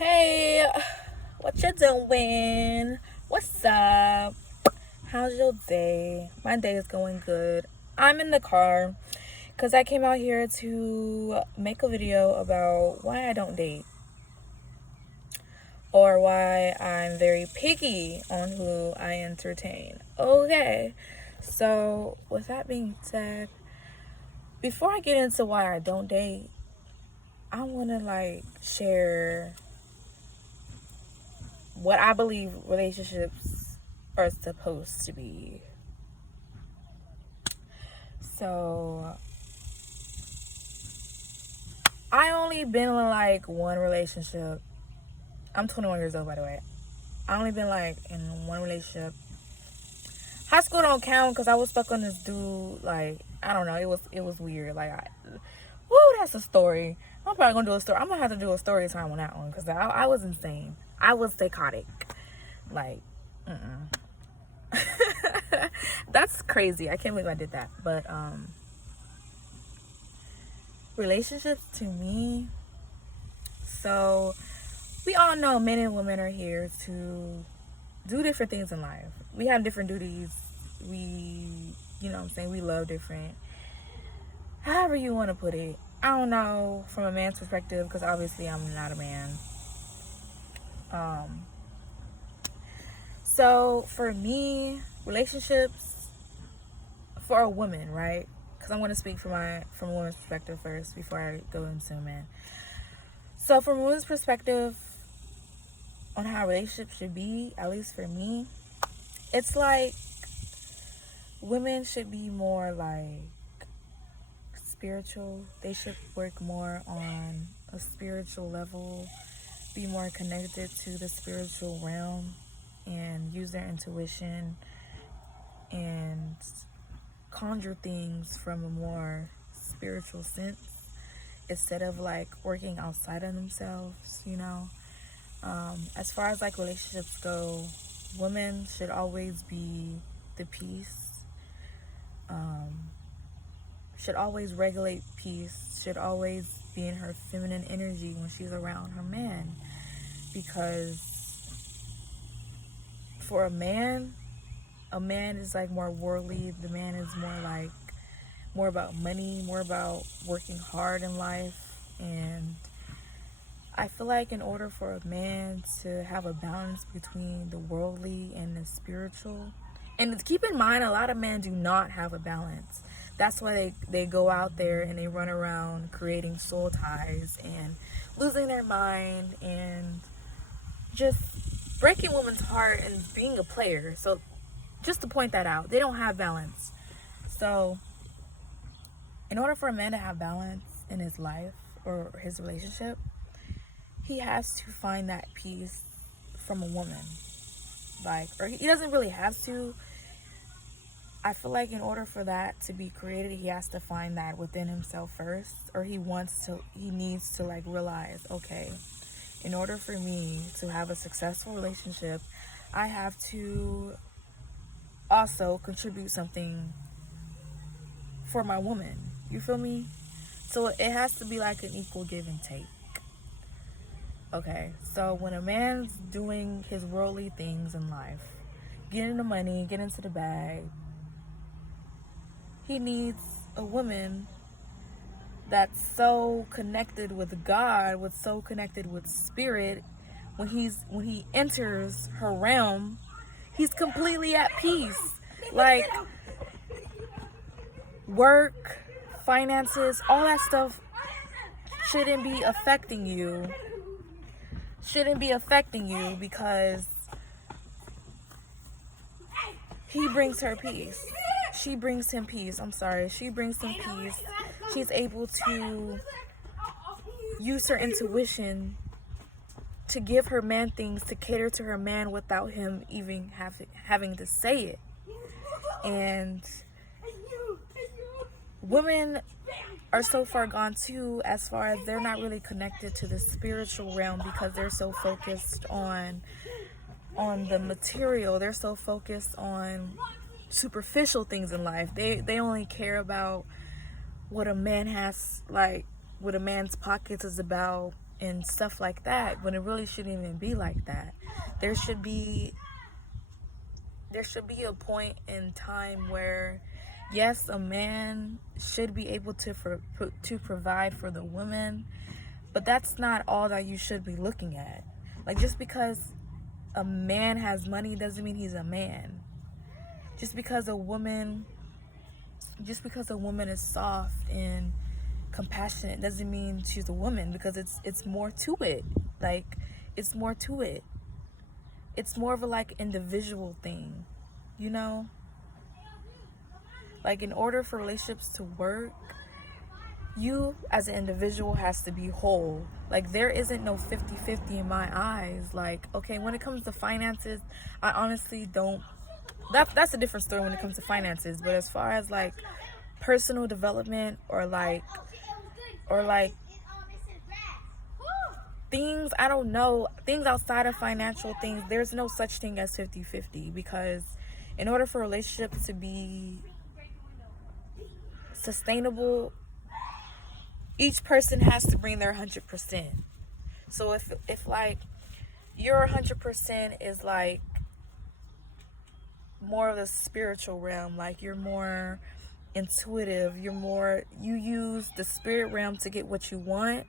Hey, what you doing? What's up? How's your day? My day is going good. I'm in the car because I came out here to make a video about why I don't date or why I'm very picky on who I entertain. Okay, so with that being said, before I get into why I don't date, I want to share what I believe relationships are supposed to be. So, I only been in one relationship. I'm 21 years old, by the way. I only been in one relationship. High school don't count because I was stuck on this dude. I don't know. It was weird. Woo, that's a story. I'm probably gonna do a story. I'm gonna have to do a story time on that one because I was insane. I was psychotic. Like, that's crazy. I can't believe I did that. But relationships to me. So we all know men and women are here to do different things in life. We have different duties. We love different. However you want to put it. I don't know from a man's perspective because obviously I'm not a man. So for me, relationships for a woman, right? Because I'm going to speak from a woman's perspective first before I go into a man. So from a woman's perspective on how relationships should be, at least for me, it's like women should be more spiritual. They should work more on a spiritual level, be more connected to the spiritual realm, and use their intuition and conjure things from a more spiritual sense instead of working outside of themselves. As far as relationships go, women should always be the peace, should always regulate peace, should always be in her feminine energy when she's around her man, because for a man is more worldly. The man is more about money, more about working hard in life. And I feel like in order for a man to have a balance between the worldly and the spiritual, and keep in mind, a lot of men do not have a balance. That's why they go out there and they run around creating soul ties and losing their mind and just breaking women's heart and being a player. So just to point that out, they don't have balance. So in order for a man to have balance in his life or his relationship, he has to find that peace from a woman. Or he doesn't really have to. I feel like in order for that to be created, he has to find that within himself first, or he needs to realize, okay, in order for me to have a successful relationship, I have to also contribute something for my woman. You feel me? So it has to be an equal give and take. Okay, so when a man's doing his worldly things in life, getting the money, getting into the bag, he needs a woman that's so connected with God, so connected with spirit. When he enters her realm, he's completely at peace. Work, finances, all that stuff shouldn't be affecting you. Because he brings her peace. She brings him peace. She brings him peace. She's able to use her intuition to give her man things, to cater to her man without him even having to say it. And women are so far gone too, as far as they're not really connected to the spiritual realm because they're so focused on the material. They're so focused on superficial things in life. They only care about what a man has, what a man's pockets is about, and stuff like that, when it really shouldn't even be like that. There should be a point in time where, yes, a man should be able to provide for the woman, but that's not all that you should be looking at. Like, just because a man has money doesn't mean he's a man. Just because a woman is soft and compassionate doesn't mean she's a woman, because it's more to it. Like, it's more to it. It's more of a like individual thing, you know? Like, in order for relationships to work, you as an individual has to be whole. Like, there isn't no 50-50 in my eyes. Like, okay, when it comes to finances, I honestly don't, that's a different story when it comes to finances. But as far as like personal development or like things, I don't know, things outside of financial things, there's no such thing as 50-50, because in order for a relationship to be sustainable, each person has to bring their 100%. So if like your 100% is like more of the spiritual realm, like you're more intuitive, you use the spirit realm to get what you want,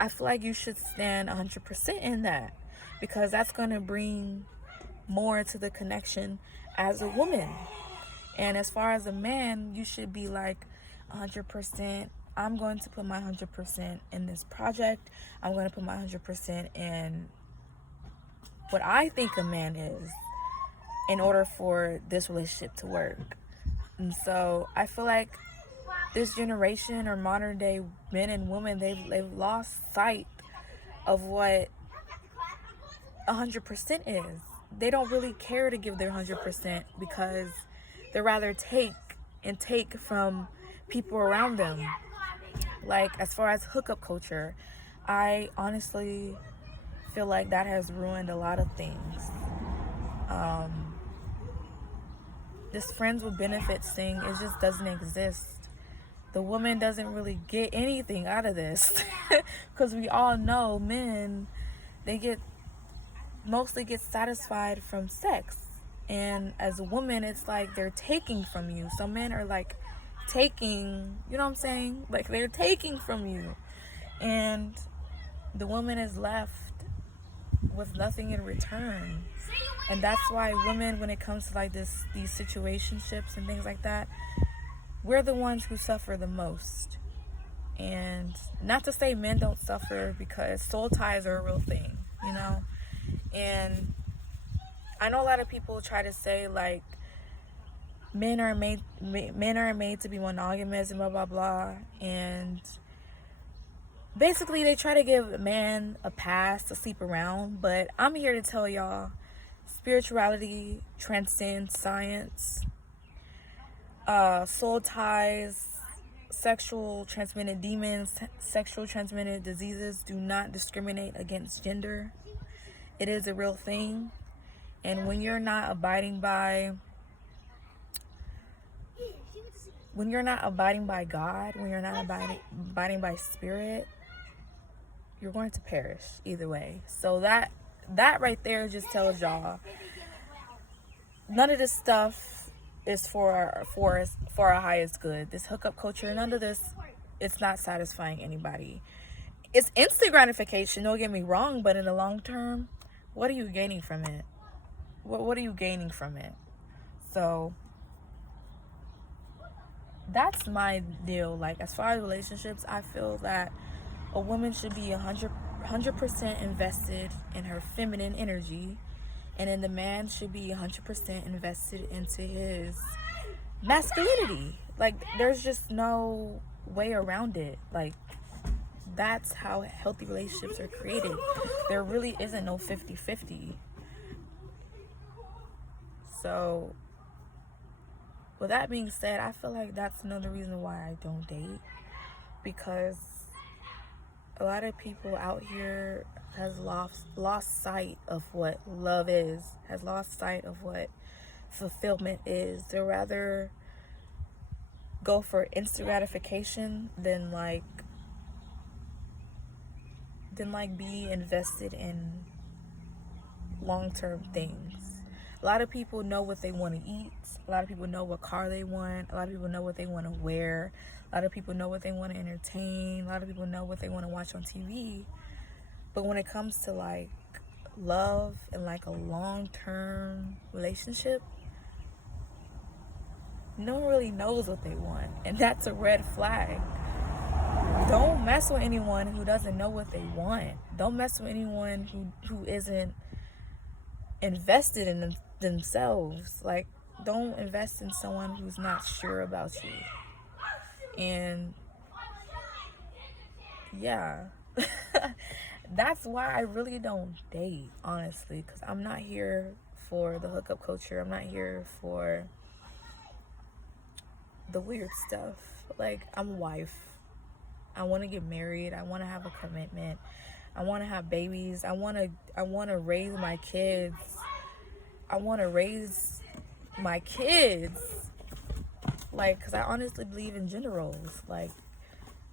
I feel like you should stand 100% in that, because that's going to bring more to the connection as a woman. And as far as a man, you should be like 100%. I'm going to put my 100% in this project. I'm going to put my 100% in what I think a man is in order for this relationship to work. And so I feel like this generation, or modern day men and women, they've lost sight of what 100% is. They don't really care to give their 100%, because they rather take from people around them. Like, as far as hookup culture, I honestly feel like that has ruined a lot of things. This friends with benefits thing, it just doesn't exist. The woman doesn't really get anything out of this, because we all know men, they mostly get satisfied from sex. And as a woman, it's like they're taking from you. So men are like taking, you know what I'm saying? Like, they're taking from you. And the woman is left with nothing in return. And that's why women, when it comes to like these situationships and things like that, we're the ones who suffer the most. And not to say men don't suffer, because soul ties are a real thing, you know? And I know a lot of people try to say like men are made to be monogamous and blah blah blah, and basically they try to give a man a pass to sleep around. But I'm here to tell y'all, spirituality transcends science. Soul ties, sexual transmitted demons, sexual transmitted diseases do not discriminate against gender. It is a real thing. And when you're not abiding by God, when you're not abiding by spirit, you're going to perish either way. So that right there just tells y'all, none of this stuff is for our highest good. This hookup culture, none of this, it's not satisfying anybody. It's instant gratification, don't get me wrong, but in the long term, what are you gaining from it? What are you gaining from it? So that's my deal. Like, as far as relationships, I feel that a woman should be 100% invested in her feminine energy, and then the man should be 100% invested into his masculinity. Like, there's just no way around it. Like, that's how healthy relationships are created. There really isn't no 50-50. So with that being said, I feel like that's another reason why I don't date, because a lot of people out here has lost sight of what love is, has lost sight of what fulfillment is. They rather go for instant gratification than than like be invested in long-term things. A lot of people know what they want to eat. A lot of people know what car they want. A lot of people know what they want to wear. A lot of people know what they want to entertain. A lot of people know what they want to watch on TV. But when it comes to like love and like a long-term relationship, no one really knows what they want. And that's a red flag. Don't mess with anyone who doesn't know what they want. Don't mess with anyone who isn't invested in themselves. Like, don't invest in someone who's not sure about you. And yeah, that's why I really don't date, honestly, because I'm not here for the hookup culture. I'm not here for the weird stuff. Like, I'm a wife. I want to get married. I want to have a commitment. I want to have babies. I want to raise my kids. I want to raise my kids. Like, because I honestly believe in gender roles. Like,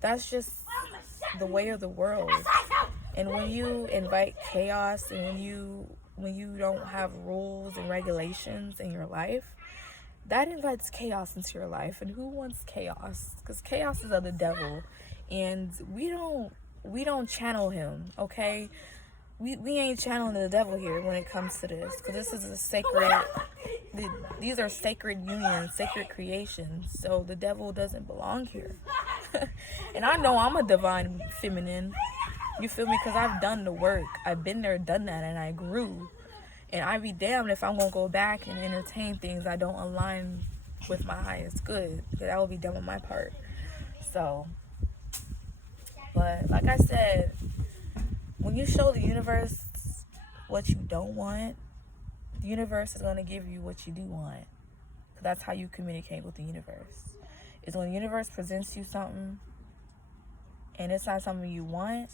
that's just the way of the world. And when you invite chaos, and when you don't have rules and regulations in your life, that invites chaos into your life. And who wants chaos? Because chaos is of the devil, and we don't channel him. Okay, we ain't channeling the devil here when it comes to this, because this is a sacred. These are sacred unions, sacred creations. So the devil doesn't belong here. And I know I'm a divine feminine. You feel me? Because I've done the work. I've been there, done that, and I grew. And I'd be damned if I'm going to go back and entertain things that don't align with my highest good. Because that would be dumb on my part. So, but like I said, when you show the universe what you don't want, the universe is going to give you what you do want. That's how you communicate with the universe. Is when the universe presents you something and it's not something you want,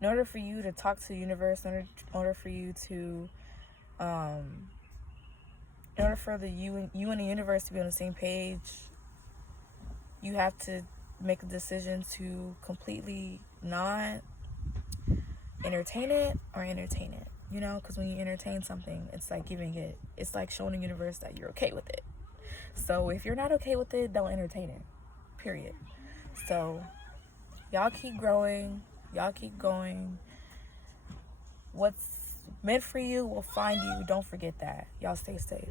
in order for you to talk to the universe, in order for you to, in order for you and the universe to be on the same page, you have to make a decision to completely not entertain it or entertain it. You know, because when you entertain something, it's like it's like showing the universe that you're okay with it. So if you're not okay with it, don't entertain it. Period. So y'all keep growing. Y'all keep going. What's meant for you will find you. Don't forget that. Y'all stay safe.